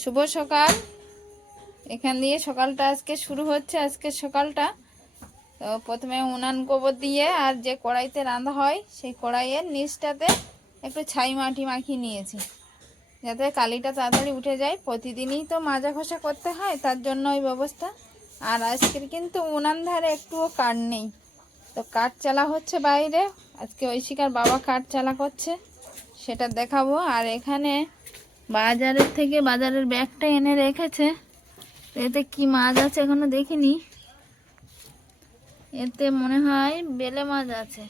শুভ সকাল। এখান দিয়ে সকালটা আজকে শুরু হচ্ছে আজকে সকালটা। তো প্রথমে উনান গোবর দিয়ে আর যে কড়াইতে রান্না হয়, সেই কড়াইয়ের নিচটাতে একটু ছাই মাটি মাখিয়ে নিয়েছি। যাতে কালিটা তাড়াতাড়ি উঠে যায়। প্রতিদিনই তো মাজা ঘষা করতে হয়, তার জন্য ওই ব্যবস্থা। আর আজকের কিন্তু উনান ধারে একটুও কাঠ নেই। তো কাঠ চালা হচ্ছে বাইরে। আজকে ঐশিকার বাবা কাঠ চালা করছে, সেটা দেখাবো। আর এখানে বাজারের থেকে বাজারের ব্যাগটা এনে রেখেছে। এতে কি মাছ আছে এখনও দেখিনি। এতে মনে হয় বেলে মাছ আছে।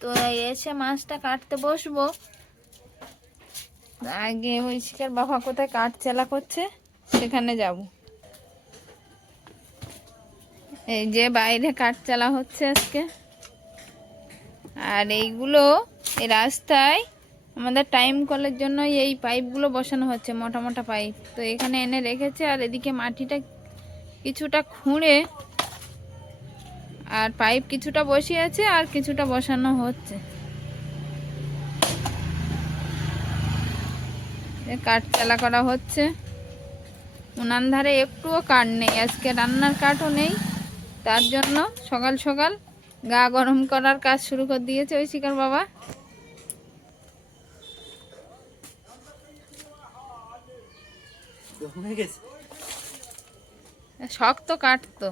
তো এসে মাছটা কাটতে বসবো। আগে ঐশিকার বাবা কোথায় কাঠ চালা করছে, সেখানে যাব। এই যে বাইরে কাঠ চালা হচ্ছে আজকে। আর এইগুলো এই রাস্তায় আমাদের টাইম কলের জন্য এই পাইপগুলো বসানো হচ্ছে, মোটা মোটা পাইপ তো এখানে এনে রেখেছে আর এদিকে মাটিটা কিছুটা খুঁড়ে আর পাইপ কিছুটা বসিয়ে আছে আর কিছুটা বসানো হচ্ছে। কাঠ চালা করা হচ্ছে। উনান ধারে একটুও কাঠ নেই, আজকে রান্নার কাঠও নেই। তার জন্য সকাল সকাল গা গরম করার কাজ শুরু করে দিয়েছে ওই শিকার বাবা। শক্ত কাঠ তো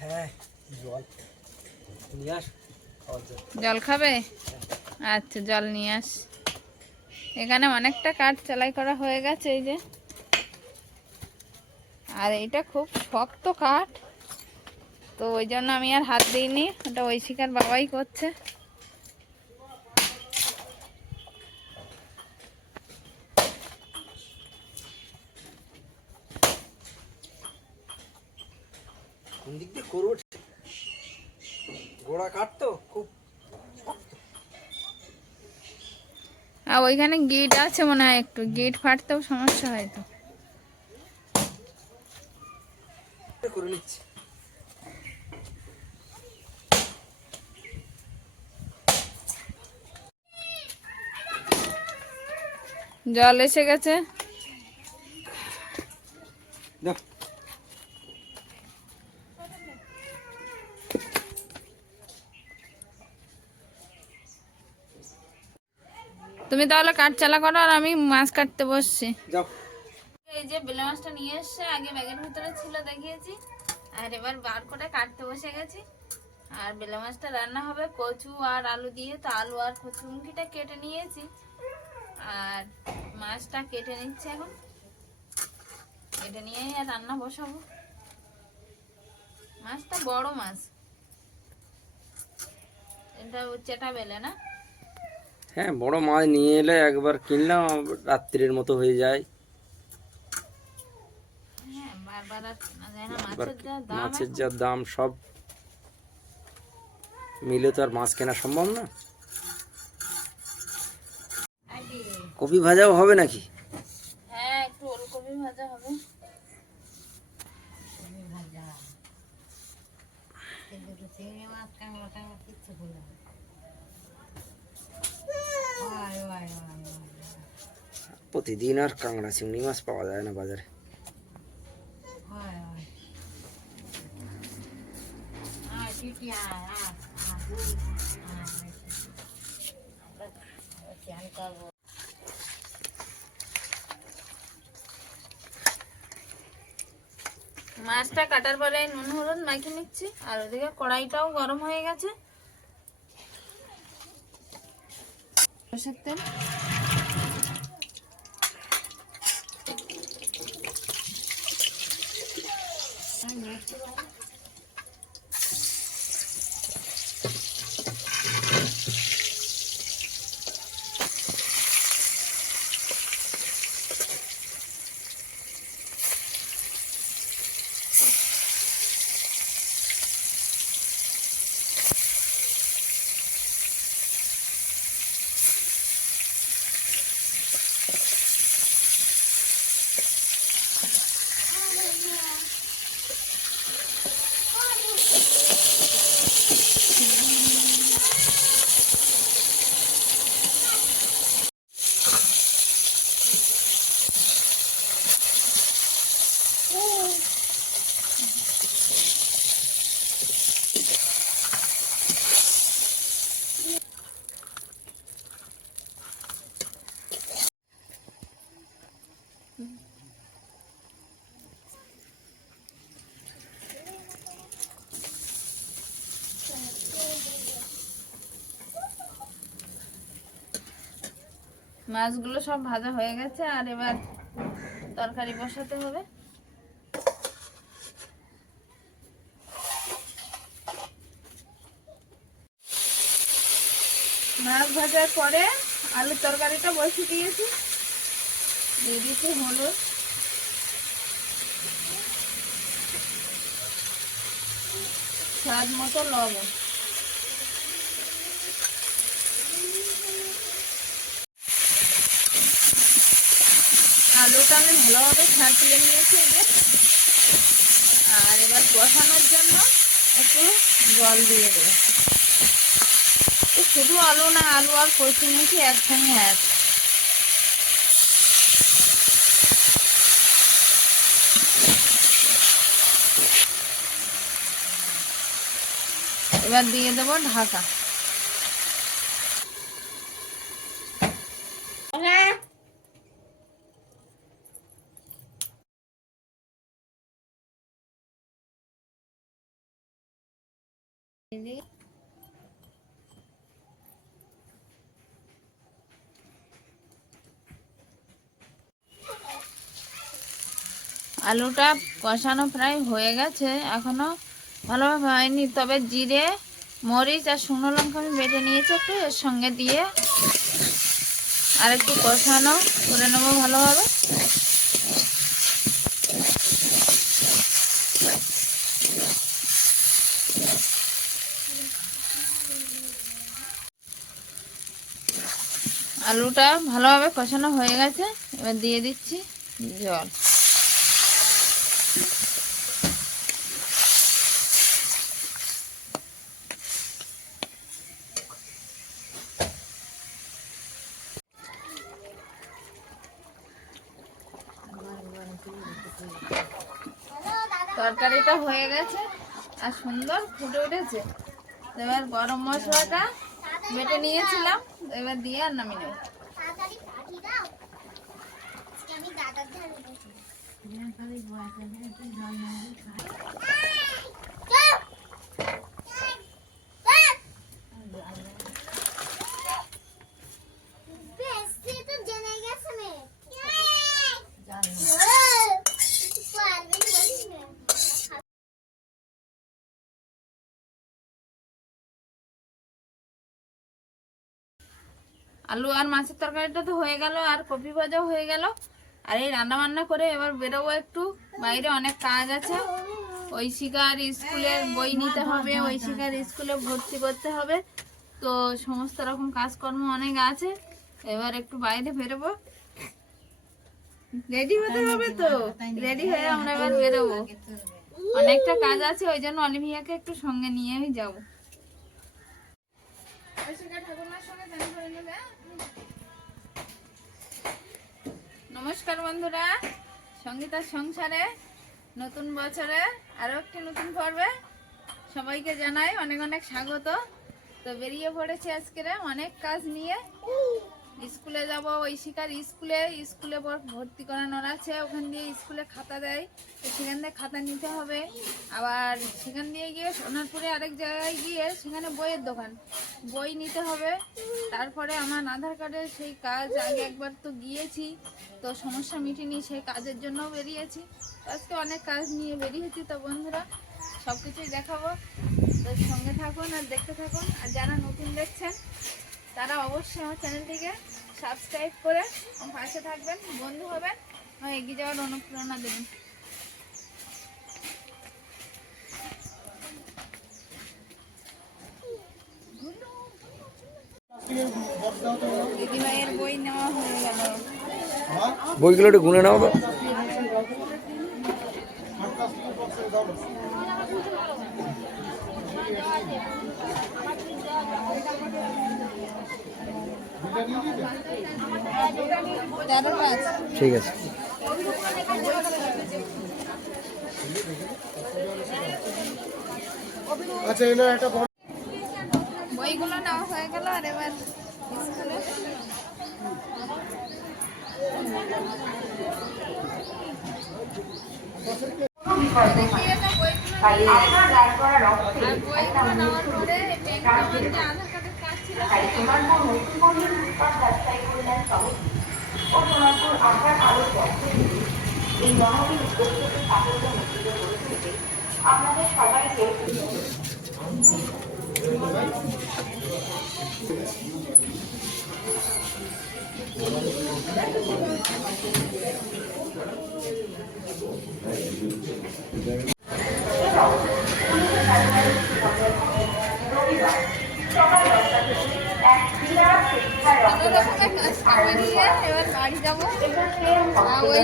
হ্যাঁ জল। খাবে? আচ্ছা জল নিয়ে আস। এখানে অনেকটা কাঠ চালাই করা হয়ে গেছে এই যে। আর এইটা খুব শক্ত কাঠ। তো ওই জন্য আমি আর হাত দিইনি ওটা ওই শিকার বাবাই করছে। কোন দিক দিয়ে করব? গোড়া কাটতো খুব আর ওইখানে গেট আছে মনে হয় একটু। গেট ফাটতেও সমস্যা হয় তো করে নিচ্ছি। জল এসে গেছে। তুমি তাহলে কাঠ চালা করো আর আমি মাছ কাটতে বসছি। এই যে বেলে মাছটা নিয়ে এসছে আগে ব্যাগের ভিতরে ছিল দেখিয়েছি। আর এবার বার করে কাটতে বসে গেছি। আর বেলে মাছটা রান্না হবে কচু আর আলু দিয়ে তো আলু আর কচু মুখিটা কেটে নিয়েছি। আর মাছটা কেটে নিচ্ছে এখন। কেটে নিয়ে আর রান্না বসাবো। মাছটা বড় মাছ। এটা চেটা বেলে না? হ্যাঁ বড় মাছ নিয়ে এলে একবার কিনলাম রাত্রির মতো হয়ে যায়। হ্যাঁ মাছের যা দাম সব মিলে তো আর মাছ কেনা সম্ভব না। কপি ভাজাও হবে নাকি? হ্যাঁ একটু ওলকপি ভাজা হবে। প্রতিদিন আর কাঁকড়া চিংড়ি মাছ পাওয়া যায় না বাজারে। মাছটা কাটার পরে নুন, হলুদ মাখিয়ে নিচ্ছি, আর ওদিকে কড়াইটাও গরম হয়ে গেছে। gözetten মাছগুলো সব ভাজা হয়ে গেছে, আর এবার তরকারি বসাতে হবে। মাছ ভাজার পরে আলুর তরকারিটা বসিয়ে দিয়েছি। দিয়ে দিয়েছি হলুদ। স্বাদ মতো লবণ। আলুটা আমি ভালোভাবে ছাঁচিয়ে নিয়েছি এই আর এবার কষানোর জন্য একটু জল দিয়ে দেবো। শুধু আলু না, আলু আর কচুমুখি একসঙ্গে আছে এবার দিয়ে দেবো ঢাকা। আলুটা কষানো প্রায় হয়ে গেছে, এখনও ভালোভাবে হয়নি। তবে জিরে, মরিচ আর শুকনো লঙ্কা আমি বেটে নিয়েছি একটু, এর সঙ্গে দিয়ে আর একটু কষানো, করে নেব ভালোভাবে। আলুটা ভালোভাবে কষানো হয়ে গেছে। এবার দিয়ে দিচ্ছি জল। তরকারিটা হয়ে গেছে আর সুন্দর ফুটে উঠেছে। এবার গরম মশলাটা বেটে নিয়েছিলাম। এবার দিয়ে আর নামিয়ে নেব। দাও। দাদার ধারে গেছি বেশি তো জেনে গেছে মে পারবি বলিস না আলু আর মাছের তরকারিটা তো হয়ে গেল আর কপি ভাজাও হয়ে গেল। আর এই রান্না বান্না করে এবার বেরোবো একটু। বাইরে অনেক কাজ আছে। ঐশিকার স্কুলের বই নিতে হবে ঐশিকার স্কুলে ভর্তি করতে হবে। তো সমস্ত রকম কাজকর্ম অনেক আছে। এবার একটু বাইরে বেরোবো। রেডি হতে হবে তো? রেডি হয়ে আমরা এবার বেরোবো। অনেকটা কাজ আছে ওই জন্য অলিভিয়াকে একটু সঙ্গে নিয়ে আমি যাব ঠাকুরমার সঙ্গে করে নেবে হ্যাঁ? নমস্কার বন্ধুরা। সঙ্গীতার সংসারে, নতুন বছরে আরও একটি নতুন পর্বে সবাইকে জানাই অনেক অনেক স্বাগত। তো বেরিয়ে পড়েছে আজকের অনেক কাজ নিয়ে। স্কুলে যাব, ওই শিকার স্কুলে স্কুলে ভর্তি করানোর আছে। ওখান দিয়ে স্কুলে খাতা দেয়, তো সেখান থেকে খাতা নিতে হবে। আবার সেখান দিয়ে গিয়ে সোনারপুরে আরেক জায়গায় গিয়ে সেখানে বইয়ের দোকান। বই নিতে হবে। তারপরে আমার আধার কার্ডের সেই কাজ আগে একবার তো গিয়েছি, তো সমস্যা মিটেনি, সেই কাজের জন্য বেরিয়েছি। আজকে অনেক কাজ নিয়ে বেরিয়েছি তো বন্ধুরা সব কিছুই দেখাবো। তো সঙ্গে থাকুন আর দেখতে থাকুন। আর যারা নতুন দেখছেন তারা অবশ্যই আমার চ্যানেলটিকে সাবস্ক্রাইব করে পাশে থাকবেন, বন্ধু হবেন এগিয়ে যাওয়ার অনুপ্রেরণা দেবেন। বইগুলো একটু গুনে নাও ঠিক আছে। আচ্ছা এলো একটা বড় বইগুলো নেওয়া হয়ে গেল আর এবার স্কুলে দেখি এটা বইগুলো নিয়ে। আর বইগুলো নেওয়ার পরে ব্যাংকে আমার যে আধার কার্ডের কাজ ছিল সেটা কোনো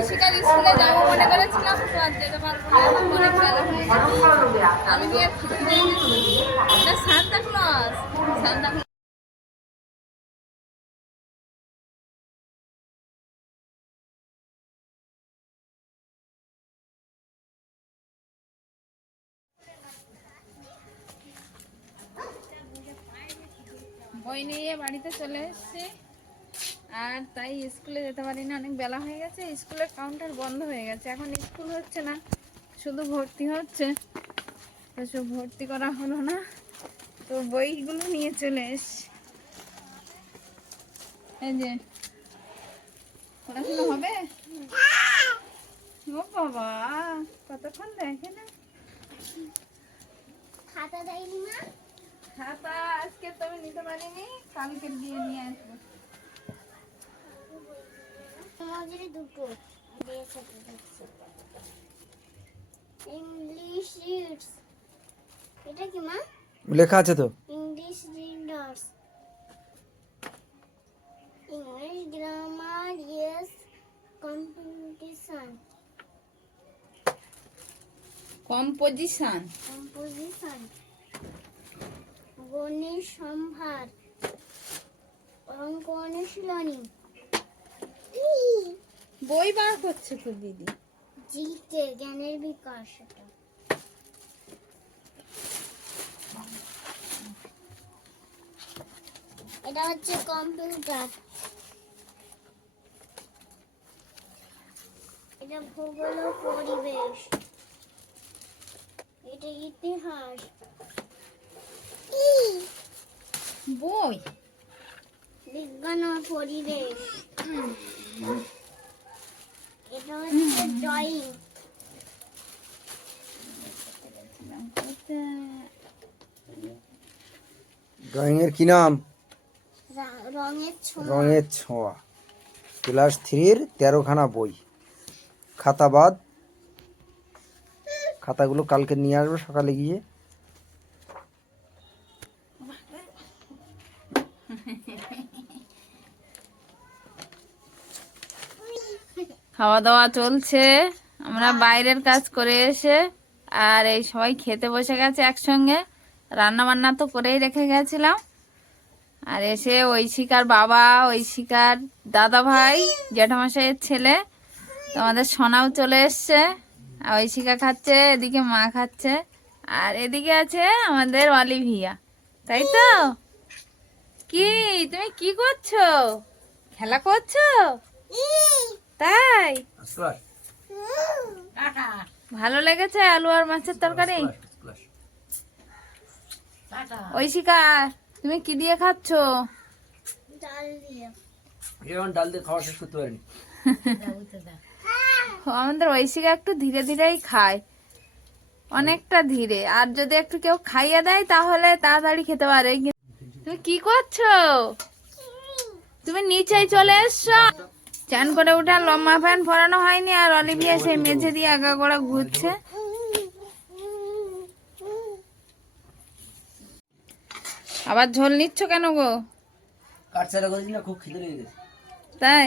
স্কুলে যাব মনে করেছিলাম, তো আর যেতে পারব না। আমি সান্তা সান্তা বই নিয়ে বাড়িতে চলে এসেছি। আর তাই স্কুলে যেতে পারি না অনেক বেলা হয়ে গেছে স্কুলের কাউন্টার বন্ধ হয়ে গেছে এখন স্কুল হচ্ছে না শুধু ভর্তি হচ্ছে তো সব ভর্তি করা হলো না তো বইগুলো নিয়ে চলে এস। এই যে পড়াশোনা হবে? ও বাবা কতক্ষণ দেখে না? খাতা দেয়নি মা? খাতা আজকে তবে নিতে পারিনি কালকে দিয়ে নিয়ে আসব। মজুরি দুটো দিয়েছে ইংলিশ রিডস এটা কি মা? লেখা আছে তো? English readers English grammar yes competition composition composition গণিত সম্ভার। অঙ্ক অনুশীলনী বই বার করছে তো দিদি? জিকে জ্ঞানের বিকাশ এটা। এটা হচ্ছে কম্পিউটার। এটা ভূগোল পরিবেশ। এটা ইতিহাস। বই? বিজ্ঞান ও পরিবেশ। এটা হচ্ছে কি নাম? রঙের ছোঁয়া। ক্লাস থ্রির তেরোখানা বই। খাতা বাদ। খাতাগুলো কালকে নিয়ে আসব সকালে গিয়ে। খাওয়া দাওয়া চলছে। আমরা বাইরের কাজ করে এসে আর এই সবাই খেতে বসে গেছে একসঙ্গে। রান্না বান্না তো করেই রেখে গেছিলাম। আর এসে ঐশিকার বাবা ঐশিকার দাদা ভাই জ্যাঠামশাইয়ের ছেলে তো আমাদের সোনাও চলে এসছে। আর ঐশিকা খাচ্ছে এদিকে মা খাচ্ছে। আর এদিকে আছে আমাদের অলিভিয়া। তাই তো? কি? তুমি কি করছ? খেলা করছ? তাই? ভালো লেগেছে আলু আর মাছের তরকারি? ঐশিকা তুমি কি দিয়ে খাচ্ছ? ডাল দিয়ে। এখন ডাল দিয়ে খাওয়া শেষ করতে পারিনি। আমাদের ঐশিকা একটু ধীরে ধীরেই খায়। অনেকটা ধীরে। আর যদি একটু কেউ খাইয়ে দেয় তাহলে তাড়াতাড়ি খেতে পারে। তুমি কি করছ? তুমি নিচেই চলে এসছো। চান করে উঠে আর লম্বা ফ্যান পরানো হয়নি আর অলিভিয়া সেই মেঝে দিয়ে আগা গোড়া ঘুরছে। আবার ঝোল নিচ্ছ কেন গো? কাঠ চালা করেছি না খুব খিদে লেগে গেছে। তাই?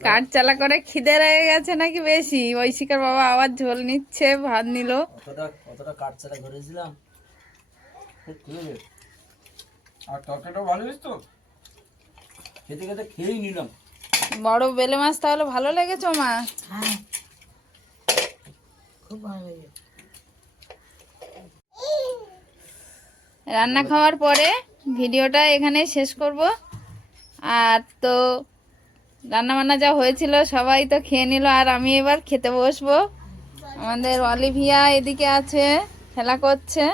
কাঠ চালা করে খিদে রয়ে গেছে নাকি বেশি? ঐশিকার বাবা আবার ঝোল নিচ্ছে ভাত নিল। অতটা অতটা কাঠ চালা করেছিলাম। আর তরকারিটাও ভালো তো? খেতে খেতে খেয়েই নিলাম। বড় বেলে মাছ তাহলে ভালো লেগেছে মা? রান্না খাওয়ার পরে ভিডিওটা এখানে শেষ করব। আর তো রান্না বান্না যা হয়েছিল সবাই তো খেয়ে নিল আর আমি এবার খেতে বসবো। আমাদের অলিভিয়া এদিকে আছে খেলা করছে।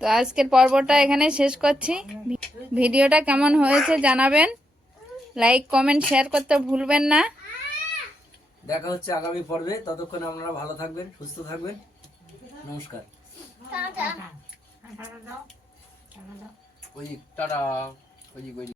তো আজকের পর্বটা এখানে শেষ করছি। ভিডিওটা কেমন হয়েছে জানাবেন। লাইক কমেন্ট শেয়ার করতে ভুলবেন না। দেখা হচ্ছে আগামী পর্বে। ততক্ষণ আপনারা ভালো থাকবেন সুস্থ থাকবেন। নমস্কার। টাটা। ওই টাটা। ওই ওই।